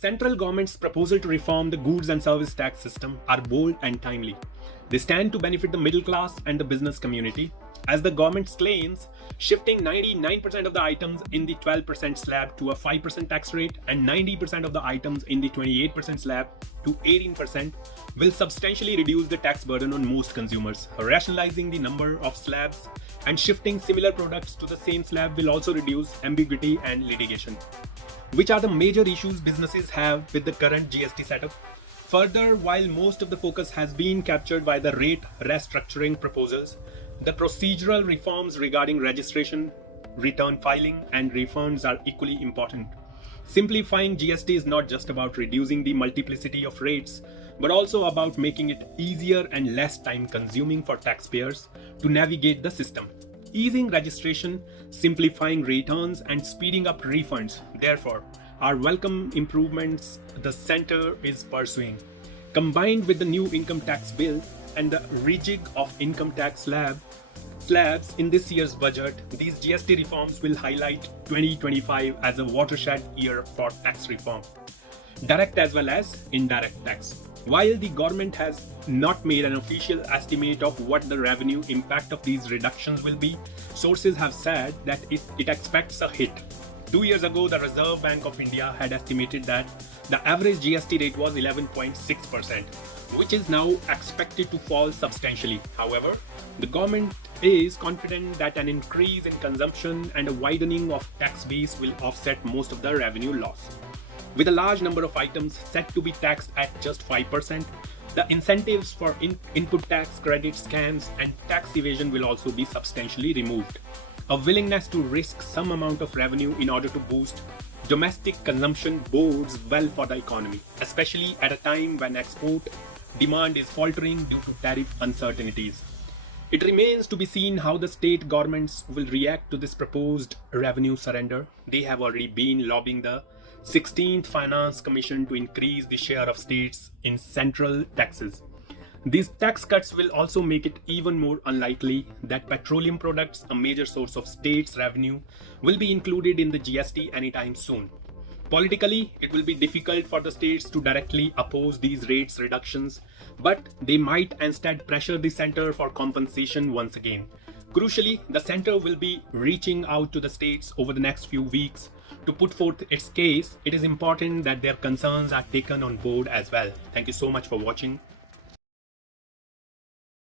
Central government's proposal to reform the goods and service tax system are bold and timely. They stand to benefit the middle class and the business community. As the government claims, shifting 99% of the items in the 12% slab to a 5% tax rate and 90% of the items in the 28% slab to 18% will substantially reduce the tax burden on most consumers. Rationalizing the number of slabs and shifting similar products to the same slab will also reduce ambiguity and litigation. Which are the major issues businesses have with the current GST setup? Further, while most of the focus has been captured by the rate restructuring proposals, the procedural reforms regarding registration, return filing, and refunds are equally important. Simplifying GST is not just about reducing the multiplicity of rates, but also about making it easier and less time consuming for taxpayers to navigate the system. Easing registration, simplifying returns, and speeding up refunds, therefore, are welcome improvements the center is pursuing. Combined with the new income tax bill and the rejig of income tax slabs in this year's budget, these GST reforms will highlight 2025 as a watershed year for tax reform, direct as well as indirect tax. While the government has not made an official estimate of what the revenue impact of these reductions will be, sources have said that it expects a hit. 2 years ago, the Reserve Bank of India had estimated that the average GST rate was 11.6%, which is now expected to fall substantially. However, the government is confident that an increase in consumption and a widening of tax base will offset most of the revenue loss. With a large number of items set to be taxed at just 5%, the incentives for input tax credit scams and tax evasion will also be substantially removed. A willingness to risk some amount of revenue in order to boost domestic consumption bodes well for the economy, especially at a time when export demand is faltering due to tariff uncertainties. It remains to be seen how the state governments will react to this proposed revenue surrender. They have already been lobbying the 16th Finance Commission to increase the share of states in central taxes. These tax cuts will also make it even more unlikely that petroleum products, a major source of states' revenue, will be included in the GST anytime soon. Politically, it will be difficult for the states to directly oppose these rates reductions, but they might instead pressure the center for compensation once again. Crucially, the center will be reaching out to the states over the next few weeks to put forth its case. It is important that their concerns are taken on board as well. Thank you so much for watching.